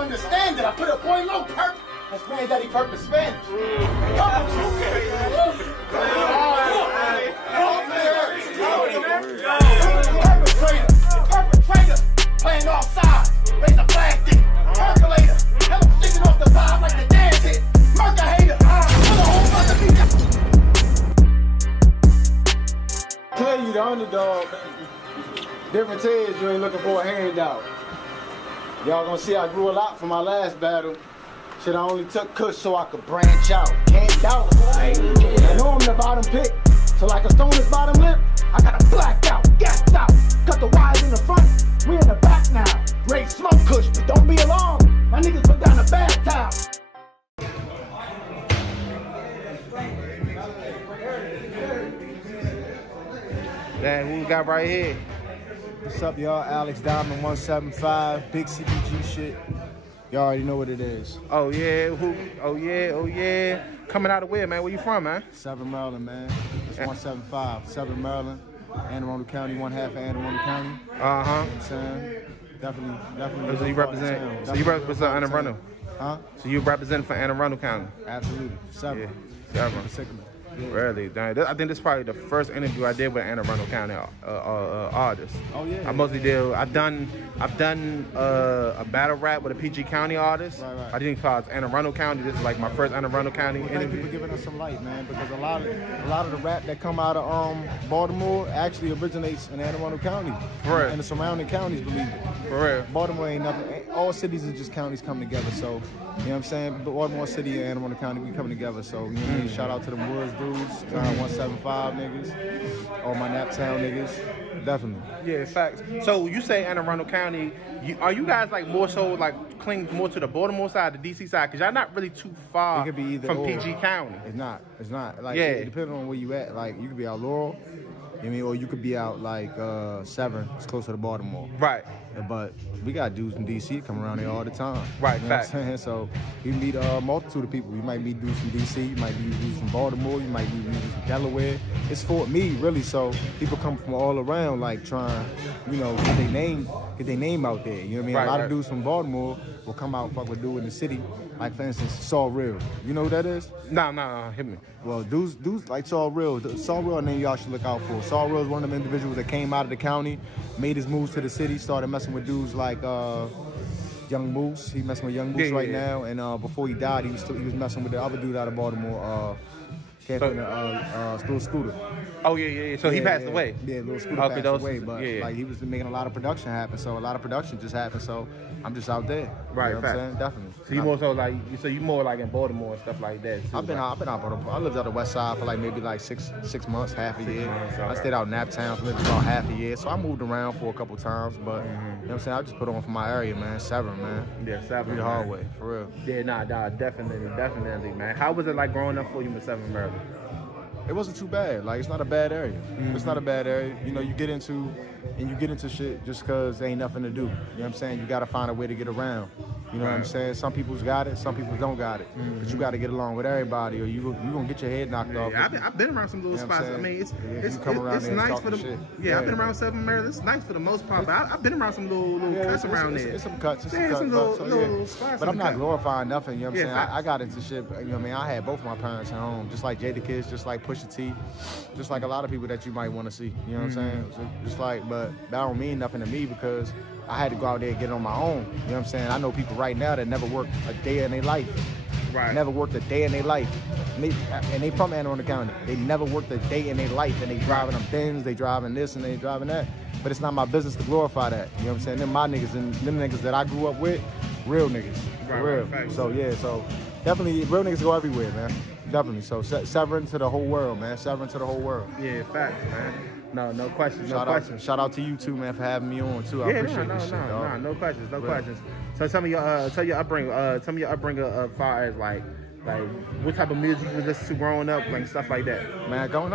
understand it. I put a boy low perp. That's granddaddy perp in Spanish. Perpetrator, playing off sides. Raise a flag thing. Percolator, hell I'm sticking off the vibe like the dance hit. Murder hater, Tell you the underdog. Difference is you ain't looking for a handout. Y'all gonna see I grew a lot from my last battle. Shit, I only took kush so I could branch out. Can't doubt it. I know I'm the bottom pick. So like a stone is bottom lip, I got a blackout, gassed out. Cut the wires in the front, we in the back now. Raise smoke kush, but don't be alarmed. My niggas put down the bad towel. Dang, who we got right here? What's up, y'all? Alex Diamond 175, big CPG shit. Y'all already know what it is. Oh yeah, who? Oh yeah. Coming out of where, man? Where you from, man? 7 Maryland, man. It's 175. 7 Maryland, Anne Arundel County, one half of Anne Arundel County. Uh-huh. I'm saying? Definitely. So you represent? So you represent Anne Arundel? Huh? So you represent for Anne Arundel County? Absolutely. 7. Yeah. 7. Yeah. Really? Dang. I think this is probably the first interview I did with Anne Arundel County artists. Oh yeah. I mostly did. I've done a battle rap with a PG County artist. Right. I think it's called Anne Arundel County. This is like my first Anne Arundel County interview. Thank you for giving us some light, man. Because a lot of the rap that come out of Baltimore actually originates in Anne Arundel County. For real. And the surrounding counties believe it. For real. Baltimore ain't nothing. All cities are just counties come together. So, you know what I'm saying? Baltimore City and Anne Arundel County, we coming together. So, you know what I mean? Shout out to them Woods dudes, 175 niggas, all my Naptown niggas. Definitely. Yeah, facts. So you say Anne Arundel County. Are you guys like more so like cling more to the Baltimore side, the DC side? Because y'all not really too far It could be either from or. PG County. It's not. Like, Yeah. it depending on where you at. Like, you could be out Laurel, you know what I mean, or you could be out like Severn. It's closer to Baltimore. Right. But we got dudes in DC come around there all the time. Right, you know fact. what I'm saying? So we meet a multitude of people. You might meet dudes from DC, you might meet dudes from Baltimore, you might meet dudes from Delaware. It's Fort Meade, really. So people come from all around, like trying, you know, get their name out there. You know what I mean? Right, a lot of dudes from Baltimore will come out and fuck with dude in the city. Like for instance, Saw Real. You know who that is? No, hit me. Well, dudes like Saw Real. Saw Real, a name y'all should look out for. Saw Real is one of them individuals that came out of the county, made his moves to the city, started messing with dudes like Young Moose. He messing with Young Moose now. And before he died, he was messing with the other dude out of Baltimore, Little Scooter. Oh yeah. So he passed away. Yeah, Little Scooter passed away. But like he was making a lot of production happen. So a lot of production just happened. So I'm just out there. Right, you know what I'm saying? Definitely. So you more so like you more like in Baltimore and stuff like that. Too, I've been out Baltimore. I lived out the west side for like maybe like six months, half a year. I stayed out in Naptown for maybe about half a year. So I moved around for a couple times, but you know what I'm saying? I just put on for my area, man. Severn, man. Yeah, Severn. The hard way, for real. Yeah, nah, definitely, man. How was it like growing up for you in 7 Maryland? It wasn't too bad. Like, it's not a bad area. It's not a bad area. You know, you get into shit just because there ain't nothing to do. You know what I'm saying? You got to find a way to get around. You know what I'm saying? Some people's got it, some people don't got it. But you got to get along with everybody or you going to get your head knocked off. I've been around some little spots. I mean, it's nice for the... shit. Yeah, I've been around 7 Maryland. It's nice for the most part, but I've been around some little cuts around there. It's some cuts. It's some little spots. But I'm not glorifying nothing, you know what I'm saying? Facts. I got into shit, you know what I mean? I had both my parents at home, just like Jadakiss, just like Pusha T, just like a lot of people that you might want to see, you know what I'm saying? So just like, but that don't mean nothing to me because I had to go out there and get it on my own, you know what I'm saying? I know people right now that never worked a day in their life. Right. Never worked a day in their life. And they from Anne Arundel County. They never worked a day in their life. And they driving them Benz, they driving this and they driving that. But it's not my business to glorify that. You know what I'm saying? Them my niggas and them niggas that I grew up with, real niggas. For real. Right. So yeah, so definitely real niggas go everywhere, man. Definitely. So Severn to the whole world, man. Severn to the whole world. Yeah, facts, man. No questions. Shout out to you too, man, for having me on too. I appreciate this shit, dog. No questions. So tell me your upbringing. Tell me your upbringing as far as like what type of music you listen to growing up, like stuff like that. Man, growing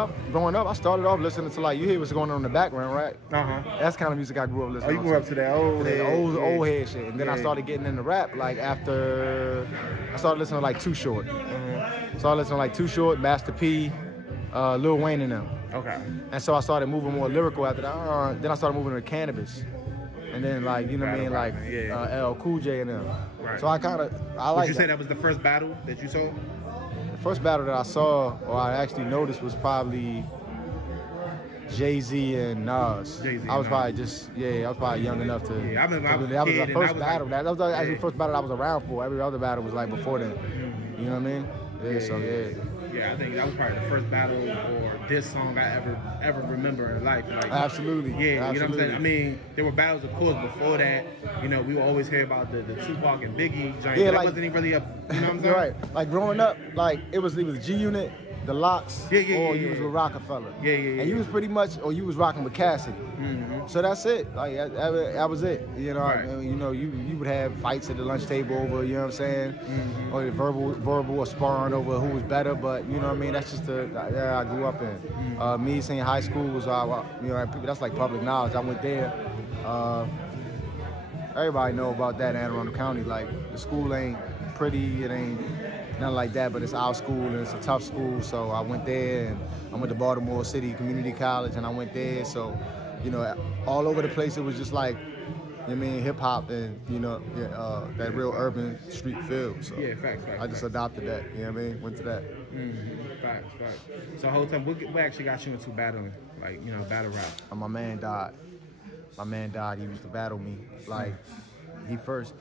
up, I started off listening to like you hear what's going on in the background, right? That's kind of music I grew up listening to. Oh, you grew up to that old head shit, and then I started getting into rap like after I started listening to like Too Short. Started listening to like Too Short, Master P, Lil Wayne and them. Okay. And so I started moving more lyrical after that. Then I started moving into cannabis. and then like, you know what I mean, like L Cool J and them. Right. So I like. Would you say that was the first battle that you saw? The first battle that I saw, or I actually noticed, was probably Jay-Z and Nas. I was probably I was probably young enough to. Yeah, I remember that was the first battle. That was actually the first battle I was around for. Every other battle was like before then. You know what I mean? Yeah, I think that was probably the first battle or diss song I ever remember in life. Like, absolutely. Yeah, you know what I'm saying? I mean, there were battles, of course, before that. You know, we would always hear about the Tupac and Biggie joint. Yeah, that wasn't even really up. You know what I'm saying? Right. Like growing up, like it was G-Unit, the Locks, or you was with Rockefeller. And you was pretty much, or you was rocking with Cassidy. So that's it. Like that was it. You know, you know, you would have fights at the lunch table over, you know what I'm saying, or verbal or sparring over who was better. But you know what I mean. That's just the I grew up in. Me saying high school was, you know, that's like public knowledge. I went there. Everybody know about that in Anne Arundel County. Like the school ain't pretty. It ain't nothing like that, but it's our school and it's a tough school. So I went there, and I went to Baltimore City Community College, and I went there. So, you know, all over the place it was just like, you know what I mean, hip hop and, you know, that real urban street feel. So facts. I just adopted that. You know what I mean? Went to that. Facts. So the whole time, what actually got you into battling, like, you know, battle rap? My man died. He used to battle me. Like at first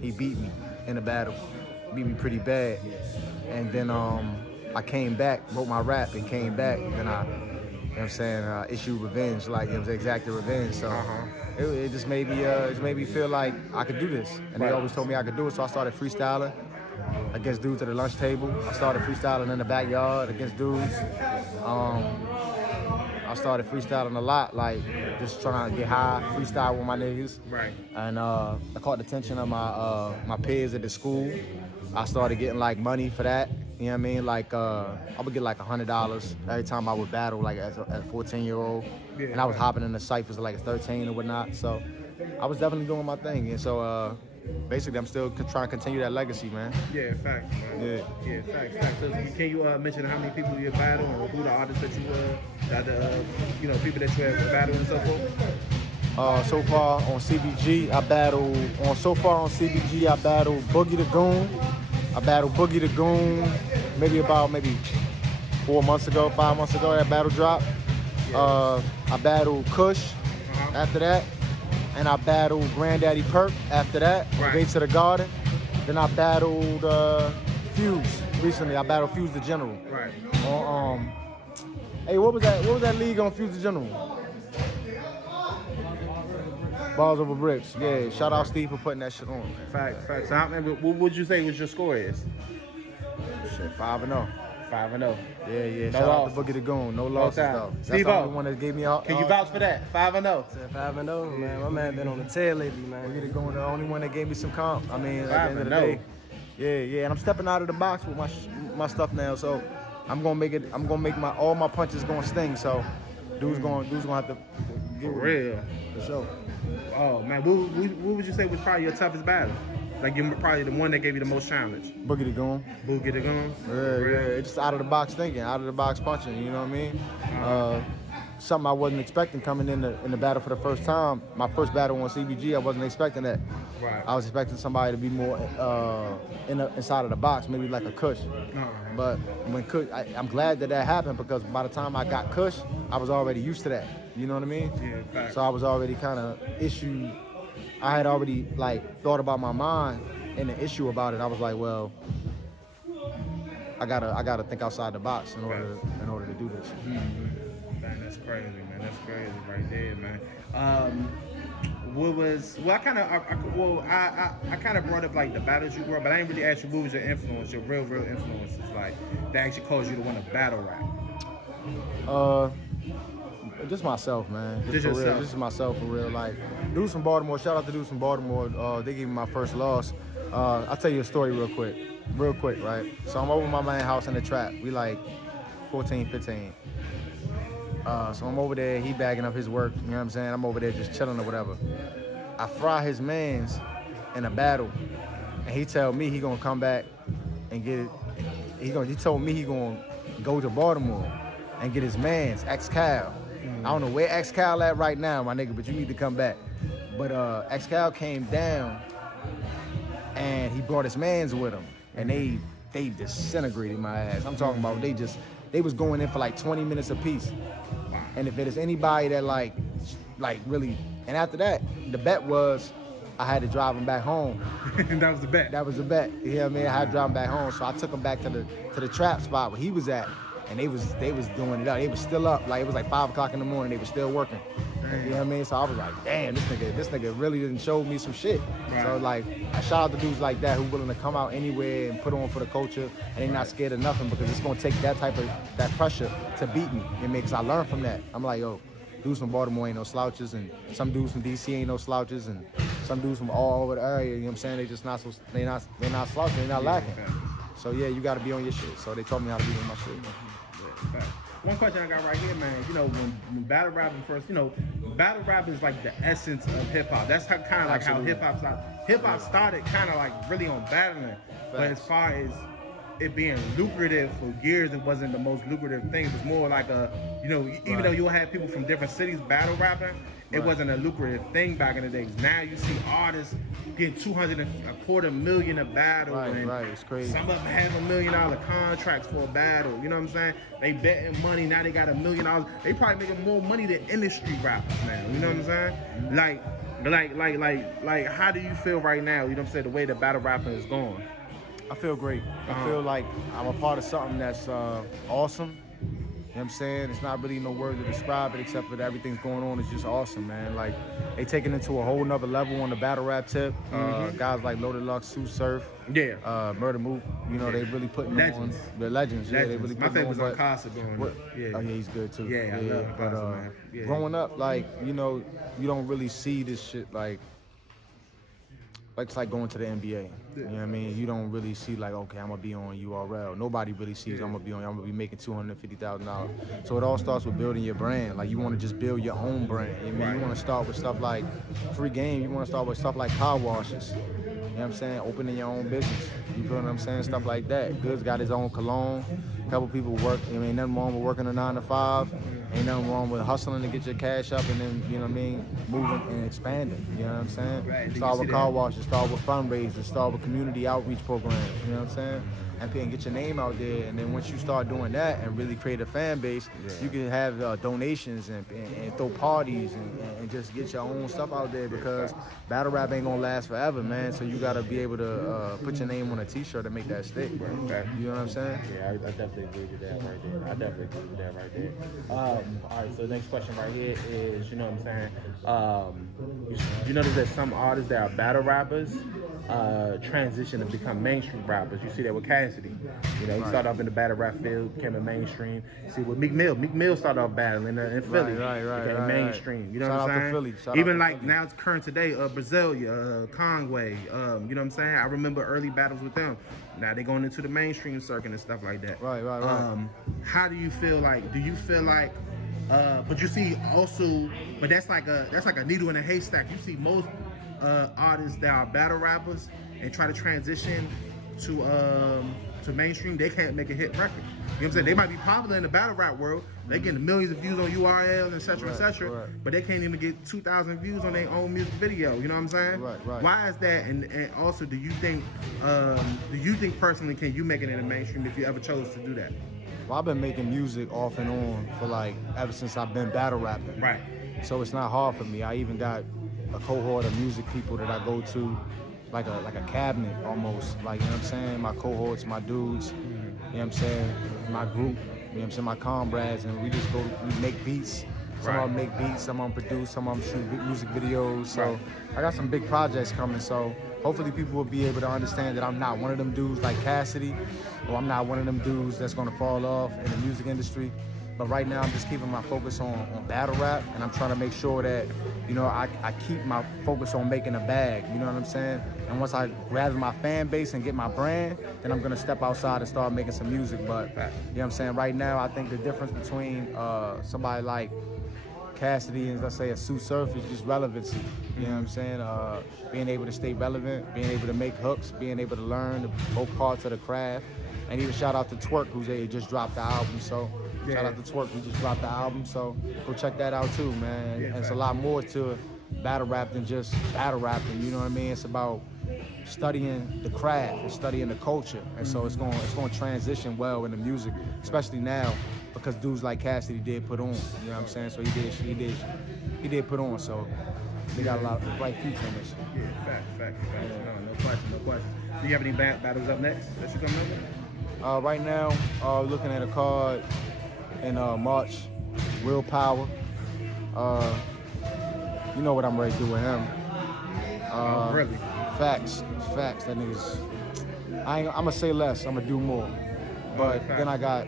he beat me in a battle. Beat me pretty bad, and then I came back, wrote my rap, and came back. Then I, you know what I'm saying, issued revenge, like it was exacted revenge. So it just made me feel like I could do this, and they always told me I could do it. So I started freestyling against dudes at the lunch table. I started freestyling in the backyard against dudes. I started freestyling a lot, like just trying to get high, freestyle with my niggas. Right. And I caught the attention of my peers at the school. I started getting like money for that. You know what I mean? Like I would get like $100 every time I would battle, like as a 14-year-old. Yeah, and I was hopping in the ciphers like a 13 or whatnot. So I was definitely doing my thing. And so basically I'm still trying to continue that legacy, man. Yeah, facts, man. Yeah, facts. So can you mention how many people you battled or who the artists that you were, you know, people that you have battled and so forth? So far on CBG, I battled Boogie the Goon. I battled Boogie the Goon maybe 5 months ago, that battle dropped. I battled Kush after that. And I battled Granddaddy Perk after that, Gates of the Garden. Then I battled Fuse recently. I battled Fuse the General. Right. Hey, what was that league on Fuse the General? Balls Over Bricks. Yeah, shout out Steve for putting that shit on. Facts. So what would you say was your score is? Shit, 5-0. 5-0. Yeah. Shout out to Boogie the Goon. No losses though. That's the only one that gave me all. Can you vouch for that? 5-0. 5-0, man. My man been on the tail lately, man. Boogie the Goon, the only one that gave me some comp. I mean, at the end of the day. Yeah. And I'm stepping out of the box with my stuff now. So I'm gonna make all my punches gonna sting. So dude's gonna have to get for real. For sure. Oh man, what would you say was probably your toughest battle? Like you're probably the one that gave you the most challenge. Boogie the Goon. Boogie the Goon? Yeah. It's just out of the box thinking, out of the box punching, you know what I mean? Something I wasn't expecting coming in the battle for the first time. My first battle on CBG, I wasn't expecting that. Right. I was expecting somebody to be more inside of the box, maybe like a Kush. But when Kush, I'm glad that happened because by the time I got Kush, I was already used to that. You know what I mean? Yeah, fact. So I was already kind of issued. I had already like thought about my mind and the issue about it. I was like, well, I gotta think outside the box in order to do this. Man, that's crazy, man. That's crazy right there, man. I kind of brought up like the battles you grew up, but I didn't really ask you what was your influence, your real influences, like that actually caused you to want to battle rap. Just myself, man. Just for real. This is myself for real. Like, dudes from Baltimore, shout out to dudes from Baltimore. They gave me my first loss. I'll tell you a story real quick, right? So I'm over at my man's house in the trap. We like 14, 15. So I'm over there, he bagging up his work, you know what I'm saying? I'm over there just chilling or whatever. I fry his mans in a battle, and he tell me he gonna come back and get it. He told me he gonna go to Baltimore and get his mans, X-Cal. I don't know where X-Cal at right now, my nigga, but you need to come back. But X-Cal came down, and he brought his mans with him, and they disintegrated my ass. I'm talking about they was going in for like 20 minutes apiece. And if it is anybody that like really, and after that, the bet was I had to drive him back home. And that was the bet. That was the bet. You know what I mean? I had to drive him back home, so I took him back to the trap spot where he was at, and they was doing it up. They was still up. Like it was like 5 o'clock in the morning. They was still working. You know what I mean? So I was like, damn, this nigga really didn't show me some shit. Right. So like, I shout out to dudes like that who willing to come out anywhere and put on for the culture, and they not scared of nothing because it's gonna take that pressure to beat me. You know, because I learned from that. I'm like, yo, dudes from Baltimore ain't no slouches, and some dudes from DC ain't no slouches, and some dudes from all over the area, you know what I'm saying? They just not slouching, they not lacking. So yeah, you gotta be on your shit. So they told me how to be on my shit. Yeah, one question I got right here, man. You know, when battle rapping first, you know, battle rap is like the essence of hip hop. That's kind of like how hip hop started. Hip hop started kind of like really on battling, but as far as it being lucrative for years, it wasn't the most lucrative thing. It was more like a, you know, even though you'll have people from different cities battle rapping, it wasn't a lucrative thing back in the days. Now you see artists get $225 a battle. Right, it's crazy. Some of them have $1 million contracts for a battle. You know what I'm saying? They betting money, now they got $1 million. They probably making more money than industry rappers now. You know what I'm saying? Like, how do you feel right now? You know what I'm saying? The way the battle rapping is going. I feel great. I feel like I'm a part of something that's awesome. You know what I'm saying? It's not really no word to describe it except for that everything's going on. It's just awesome, man. Like, they taking it to a whole nother level on the battle rap tip. Guys like Loaded Lux, Sue Surf, Murder Mook, you know, they really putting legends. On. The legends, yeah, they really putting on. My favorite was on Casa going up. Oh, yeah, he's good too. Yeah, I love Casa, man. Growing up, like, you know, you don't really see this shit like it's like going to the NBA. You know what I mean? You don't really see like, okay, I'm gonna be on URL. Nobody really sees I'm gonna be making $250,000. So it all starts with building your brand. Like, you want to just build your own brand. You know what I mean? You want to start with stuff like free game. You want to start with stuff like car washes. You know what I'm saying? Opening your own business. You feel what I'm saying? Stuff like that. Goods got his own cologne. A couple people work. I mean, nothing wrong with working a 9 to 5. Ain't nothing wrong with hustling to get your cash up and then, you know what I mean, moving and expanding. You know what I'm saying? Right. Start with car washes, start with fundraisers, start with community outreach programs. You know what I'm saying? And get your name out there. And then once you start doing that and really create a fan base, you can have donations and throw parties and just get your own stuff out there, because battle rap ain't gonna last forever, man. So you gotta be able to put your name on a t-shirt and make that stick, bro. Okay. You know what I'm saying? Yeah, I definitely agree with that right there. All right, so the next question right here is, you know what I'm saying, you notice that some artists that are battle rappers transition and become mainstream rappers. You see that with Cassidy. You know, he started off in the battle rap field, became a mainstream. You see with Meek Mill started off battling in Philly, became mainstream. You know what I'm saying? Even like now it's current today, Brasilia, Conway, you know what I'm saying? I remember early battles with them. Now they're going into the mainstream circuit and stuff like that. Right. How do you feel like, do you feel like, but you see also, but that's like a needle in a haystack. You see most artists that are battle rappers and try to transition to mainstream, they can't make a hit record. You know what I'm saying? They might be popular in the battle rap world. They getting millions of views on URL, etc., but they can't even get 2,000 views on their own music video. You know what I'm saying? Right. Why is that? And also, do you think personally, can you make it in the mainstream if you ever chose to do that? Well, I've been making music off and on for like ever since I've been battle rapping. Right. So it's not hard for me. I even got a cohort of music people that I go to, like a cabinet almost. Like, you know what I'm saying? My cohorts, my dudes, you know what I'm saying? My group, you know what I'm saying? My comrades, and we just we make beats. Some of them make beats, some of them produce, some of them shoot music videos. So I got some big projects coming. So hopefully people will be able to understand that I'm not one of them dudes like Cassidy, or I'm not one of them dudes that's gonna fall off in the music industry. But right now I'm just keeping my focus on battle rap, and I'm trying to make sure that, you know, I keep my focus on making a bag, you know what I'm saying? And once I gather my fan base and get my brand, then I'm gonna step outside and start making some music. But, you know what I'm saying, right now I think the difference between somebody like Cassidy and, let's say, a Sue Surf is just relevancy. You know what I'm saying? Being able to stay relevant, being able to make hooks, being able to learn both parts of the craft. And even shout out to Twerk, who's just dropped the album. So shout out to Twerk, who just dropped the album. So go check that out too, man. And it's a lot more to battle rap than just battle rapping. You know what I mean? It's about studying the craft and studying the culture, and so it's going to transition well in the music, especially now because dudes like Cassidy did put on. You know what I'm saying? So he did put on. So they got a lot of bright future in this. Yeah, facts. No question. Do you have any battles up next that you coming up with? Right now, looking at a card in March, Willpower. You know what I'm ready to do with him. Really? Facts. That nigga's. I'm gonna say less. I'm gonna do more. But then I got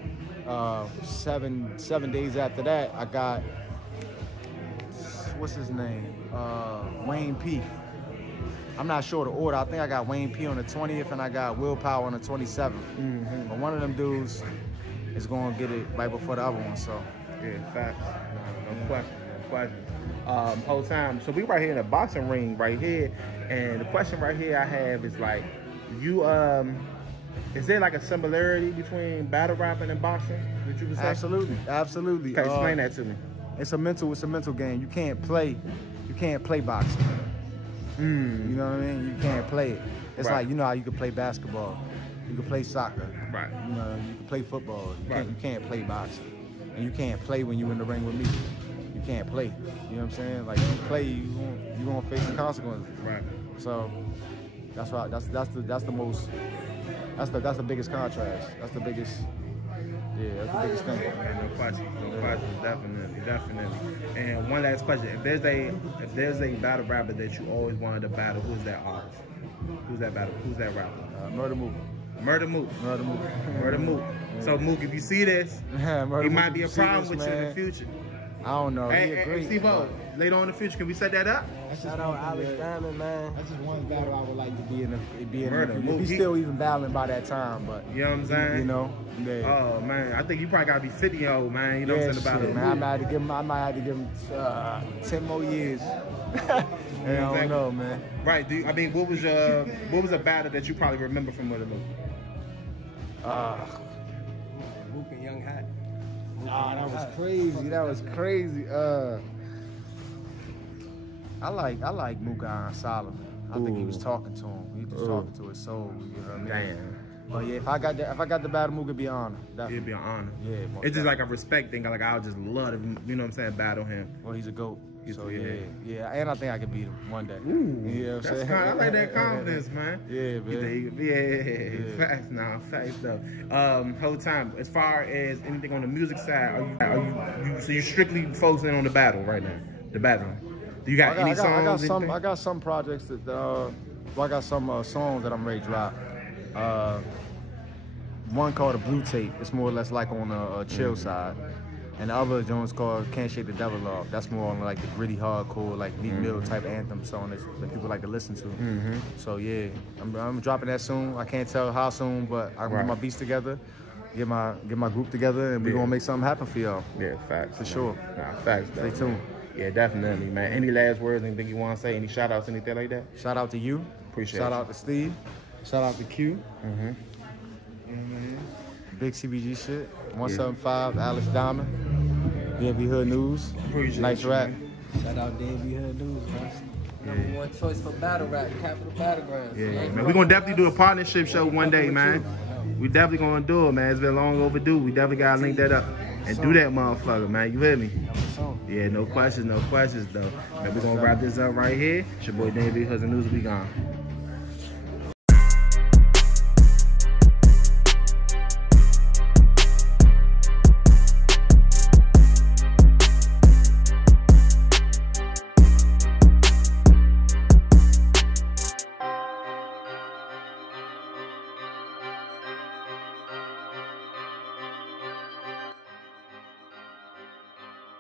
7 days after that. I got what's his name? Wayne P. I'm not sure the order. I think I got Wayne P on the 20th and I got Willpower on the 27th. But one of them dudes is gonna get it right before the other one. So yeah, facts. No question. Whole time. So we right here in a boxing ring right here, and the question right here I have is like, you is there like a similarity between battle rapping and boxing? Would you say? Absolutely. Okay, explain that to me. It's a mental game. You can't play boxing. You know what I mean? You can't play it. It's like, you know how you can play basketball, you can play soccer, right? You know, you can play football. You can't play boxing, and you can't play when you're in the ring with me. You can't play. You know what I'm saying? Like, you play, you gonna face the consequences. Right. So that's the biggest contrast. That's the biggest. Yeah, that's the biggest thing. No question, definitely. And one last question: if there's a battle rapper that you always wanted to battle, who's that artist? Who's that rapper? Murder Mook. Murder Mook. Yeah. So Mook, if you see this, he might be a problem with you in the future. I don't know. Hey, Steve-O, later on in the future, can we set that up? Shout out Alex Diamond, man. That's just one battle I would like to be in. Murder. If he's still even battling by that time, but you know what I'm saying? You know. Yeah. Oh man, I think you probably gotta be 50 old, man. You know what I'm saying about it. Man, I might have to give him 10 more years. I don't know, man. Right. What was a battle that you probably remember from Murder Mook? Mook and Young Hat. That was crazy. I like Muga Solomon. I think he was talking to him. He was talking to his soul. You know what I mean? Damn. But yeah, if I got the battle, Muga, it'd be an honor. Definitely. It'd be an honor. Yeah. It's just like a respect thing. Like I would just love to, you know what I'm saying, battle him. Well, he's a GOAT. So yeah, and I think I could beat him one day. Ooh, you know what I'm saying? I like that confidence, man. Yeah, man. Yeah. Facts though. Whole time, as far as anything on the music side, so you're strictly focusing on the battle right now? The battle. Do you got any songs? I got some projects that I got some songs that I'm ready to drop. One called a Blue Tape. It's more or less like on a chill side. And the other joint's called Can't Shake the Devil Off. That's more on like the gritty, hardcore, like Meek Mill type anthem song that people like to listen to. So yeah, I'm dropping that soon. I can't tell how soon, but I'm get my beats together, get my group together, and we're gonna make something happen for y'all. Yeah, facts. For sure. Nah, facts. Stay tuned. Yeah, definitely, man. Any last words, anything you want to say? Any shout outs, anything like that? Shout out to you. Appreciate it. Shout it. out to Steve. Shout out to Q. Big CBG shit. 175, Alex Diamond. DMV Hood News. Nice rap. Shout out DMV Hood News, man. Number one choice for battle rap, Capital Battlegrounds. Yeah, man. We're gonna definitely do a partnership show one day, man. We definitely gonna do it, man. It's been long overdue. We definitely gotta link that up and do that, motherfucker, man. You hear me? Yeah, no questions though. And we're gonna wrap this up right here. It's your boy DMV Hood News. We gone.